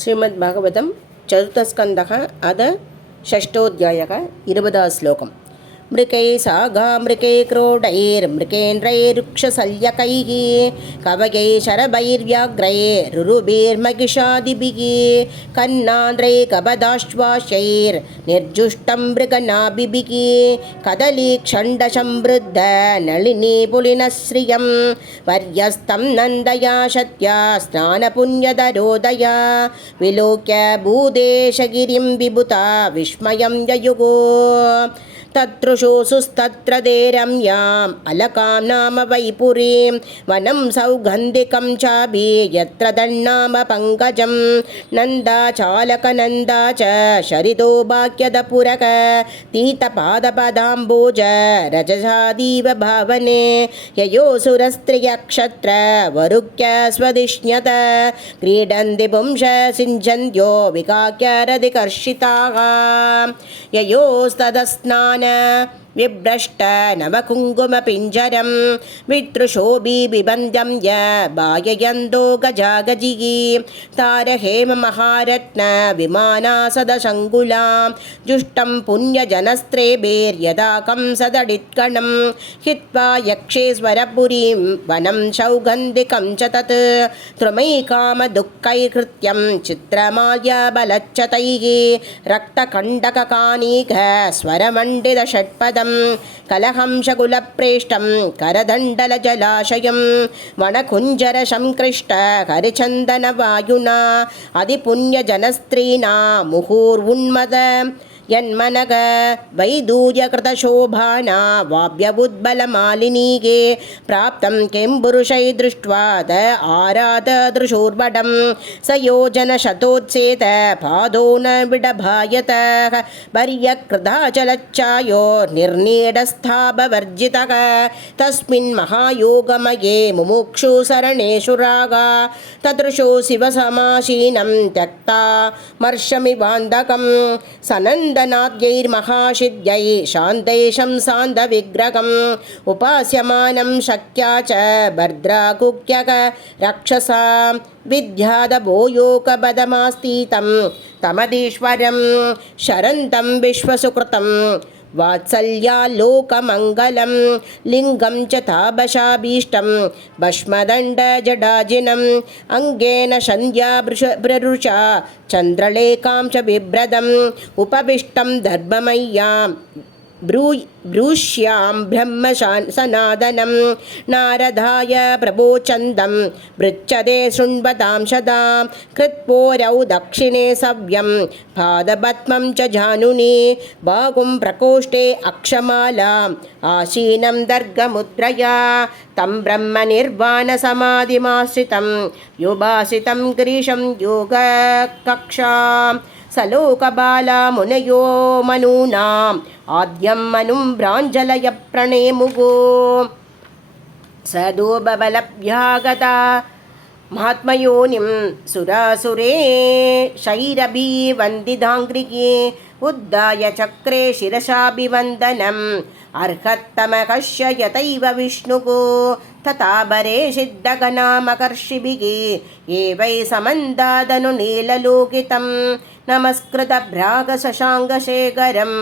श्रीमद्भागवतं चतुर्थस्कन्धः अध षष्ठोऽध्यायः 20 श्लोकम्। मृकै सागामृकै क्रोडैर्मृकेन्द्रैरुक्षशल्यकैः कवयै शरभैर्व्याघ्रैरुरुभिर्महिषादिभिः कन्नान्द्रैकपदाश्वासैर्निर्जुष्टं मृगनाभिभिः कदलीक्षण्डसंवृद्ध नलिनी पुलिनश्रियं पर्यस्तं नन्दया शत्या स्नानपुण्यदरोदया विलोक्य भूदेशगिरिं विभुता विस्मयं ययुगो तत्रुषोऽसुस्तत्र ते रम्याम् अलकां नाम वैपुरीं वनं सौगन्धिकं चापि यत्र तन्नाम पङ्कजं नन्दाचालकनन्दा च शरितो भाग्यदपुरक तीतपादपदाम्बोज रजसादीव भावने ययोसुरस्त्रियक्षत्र वरुक्य स्वदिष्ण्यत क्रीडन्ति पुंस सिञ्चन्त्यो विकाक्यरधिकर्षिताः ययोस्तदस्नान विभ्रष्ट नवकुङ्कुमपिञ्जरं वितृशोभिबिबन्धं य बाययन्तो गजागजिः तारहेममहारत्न विमानासदशङ्कुलां जुष्टं पुण्यजनस्त्रेभिर्यदा कंसदडित्कणं हित्वा यक्षेश्वरपुरीं वनं सौगन्धिकं च तत् त्रुमैकामदुःखैकृत्यं चित्रमाल्यबलच्चतैः रक्तकण्डककानीक स्वरमण्डितषट्पदं कलहंसकुलप्रेष्ठं करदण्डलजलाशयं वनकुञ्जरसंकृष्ट हरिचन्दनवायुना अधिपुण्यजनस्त्रीणा मुहुर्उन्मद यन्मनग वैदूर्यकृतशोभाना वाभ्यबुद्बलमालिनीगे प्राप्तं किंपुरुषै दृष्ट्वा त आराधदृशोर्वडं स योजनशतोत्सेत पादो न विडभायत पर्यकृताचलच्चायो निर्नीडस्थाभवर्जितः तस्मिन् महायोगमये मुमुक्षुसरणेषु रागा तदृशो शिवसमासीनं त्यक्ता मर्षमिवान्दकं सनन्दनाद्यैर्महासिद्ध्यै शान्तेशं सान्धविग्रहम् उपास्यमानं शक्या च भद्राकुक्यक रक्षसा विद्यादभोयोकपदमास्तीतं तमदीश्वरं शरन्तं विश्वसुकृतं वात्सल्यालोकमङ्गलं लिङ्गं च तापशाभीष्टं भस्मदण्डजडाजिनम् अङ्गेन सन्ध्याभृरुषा चन्द्रलेखां च बिभ्रदम् उपविष्टं दर्भमय्यां ब्रूष्यां ब्रह्म सनातनं नारदाय प्रभोचन्दं पृच्छते शृण्वतां सदा कृत्पोरौ दक्षिणे सव्यं पादपद्मं च जानुनी बाहुं प्रकोष्ठे अक्षमालाम् आसीनं दर्गमुद्रया तं ब्रह्मनिर्वाणसमाधिमाश्रितं योभासितं गिरीशं योगकक्षां सलोकबाला मुनयो मनूनाम् आद्यं मनुं भ्राञ्जलय प्रणेमुगो सदोबलभ्यागता महात्मयोनिं सुरासुरे शैरभिवन्दिताङ्घ्रिके उद्दाय चक्रे शिरसाभिवन्दनम् अर्हत्तमकस्य यतैव विष्णुको तथा बरे सिद्धगणामकर्षिभिः एवै समन्दादनु नीललोकितं नमस्कृत भ्रागशशाङ्गशेखरं